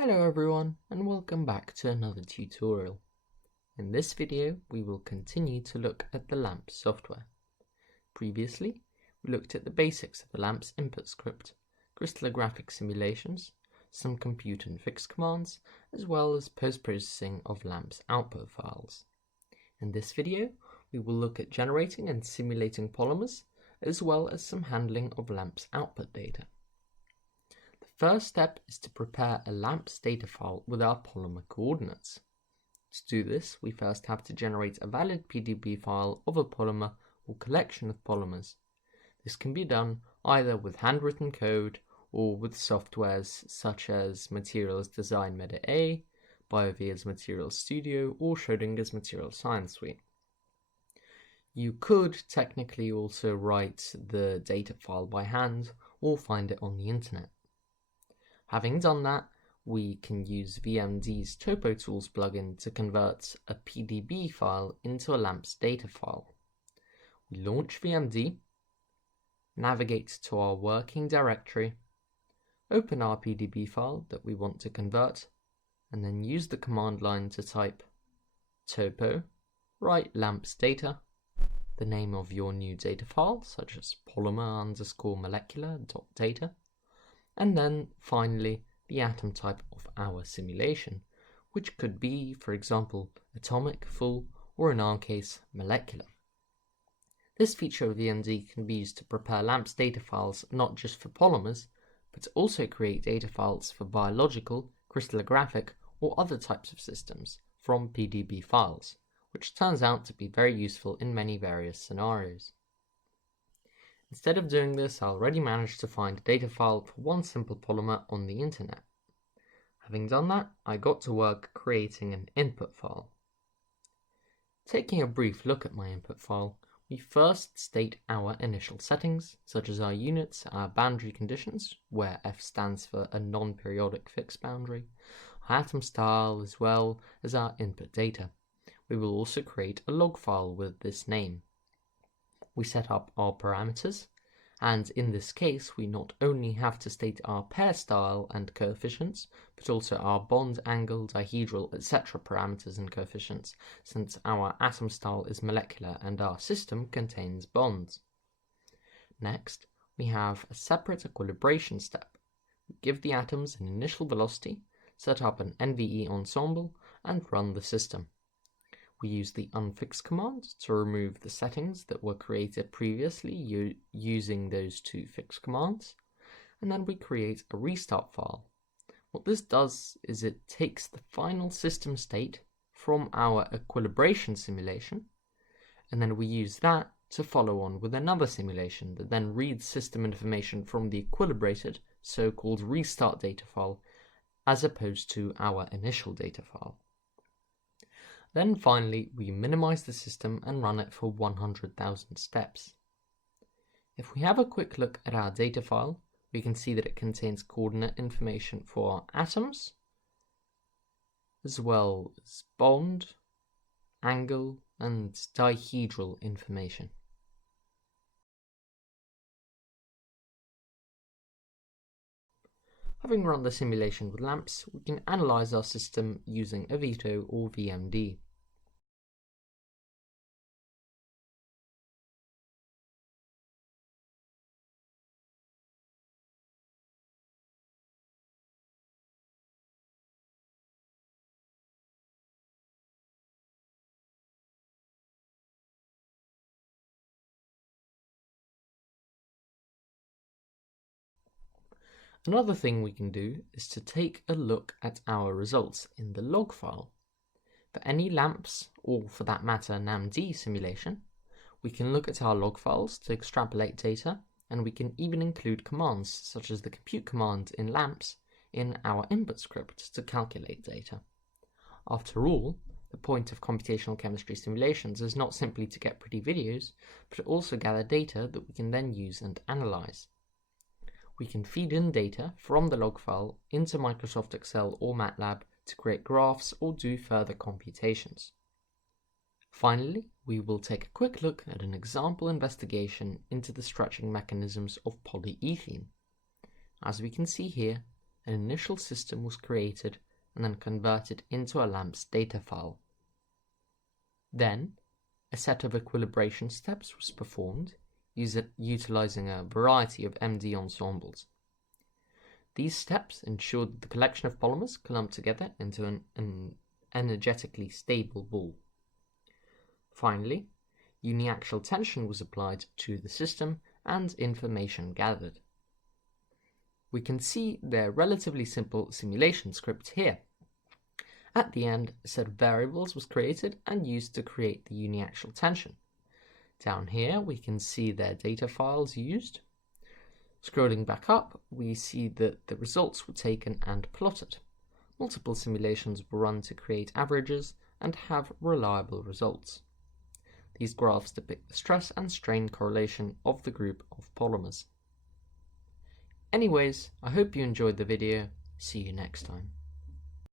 Hello everyone, and welcome back to another tutorial. In this video we will continue to look at the LAMMPS software. Previously we looked at the basics of the LAMMPS input script, crystallographic simulations, some compute and fix commands, as well as post-processing of LAMMPS output files. In this video we will look at generating and simulating polymers, as well as some handling of LAMMPS output data. First step is to prepare a LAMMPS data file with our polymer coordinates. To do this, we first have to generate a valid PDB file of a polymer or collection of polymers. This can be done either with handwritten code or with softwares such as Materials Design Meta A, BioVia's Materials Studio, or Schrödinger's Material Science Suite. You could technically also write the data file by hand or find it on the internet. Having done that, we can use VMD's TopoTools plugin to convert a PDB file into a LAMMPS data file. We launch VMD, navigate to our working directory, open our PDB file that we want to convert, and then use the command line to type topo, write LAMMPS data, the name of your new data file, such as polymer_molecular.data, and then finally the atom type of our simulation, which could be, for example, atomic, full, or in our case, molecular. This feature of VMD can be used to prepare LAMMPS data files not just for polymers, but to also create data files for biological, crystallographic, or other types of systems from PDB files, which turns out to be very useful in many various scenarios. Instead of doing this, I already managed to find a data file for one simple polymer on the internet. Having done that, I got to work creating an input file. Taking a brief look at my input file, we first state our initial settings, such as our units, our boundary conditions, where F stands for a non-periodic fixed boundary, our atom style, as well as our input data. We will also create a log file with this name. We set up our parameters, and in this case we not only have to state our pair style and coefficients, but also our bond angle, dihedral, etc. parameters and coefficients, since our atom style is molecular and our system contains bonds. Next, we have a separate equilibration step. We give the atoms an initial velocity, set up an NVE ensemble, and run the system. We use the unfix command to remove the settings that were created previously using those two fix commands, and then we create a restart file. What this does is it takes the final system state from our equilibration simulation, and then we use that to follow on with another simulation that then reads system information from the equilibrated, so-called restart data file, as opposed to our initial data file. Then finally, we minimize the system and run it for 100,000 steps. If we have a quick look at our data file, we can see that it contains coordinate information for our atoms, as well as bond, angle, and dihedral information. Having run the simulation with LAMMPS, we can analyze our system using Avito or VMD. Another thing we can do is to take a look at our results in the log file. For any LAMMPS, or for that matter NAMD simulation, we can look at our log files to extrapolate data, and we can even include commands such as the compute command in LAMMPS in our input script to calculate data. After all, the point of computational chemistry simulations is not simply to get pretty videos, but also gather data that we can then use and analyze. We can feed in data from the log file into Microsoft Excel or MATLAB to create graphs or do further computations. Finally, we will take a quick look at an example investigation into the stretching mechanisms of polyethylene. As we can see here, an initial system was created and then converted into a LAMMPS data file. Then, a set of equilibration steps was performed utilizing a variety of MD ensembles. These steps ensured that the collection of polymers clumped together into an energetically stable ball. Finally, uniaxial tension was applied to the system and information gathered. We can see their relatively simple simulation script here. At the end, a set of variables was created and used to create the uniaxial tension. Down here, we can see their data files used. Scrolling back up, we see that the results were taken and plotted. Multiple simulations were run to create averages and have reliable results. These graphs depict the stress and strain correlation of the group of polymers. Anyways, I hope you enjoyed the video. See you next time.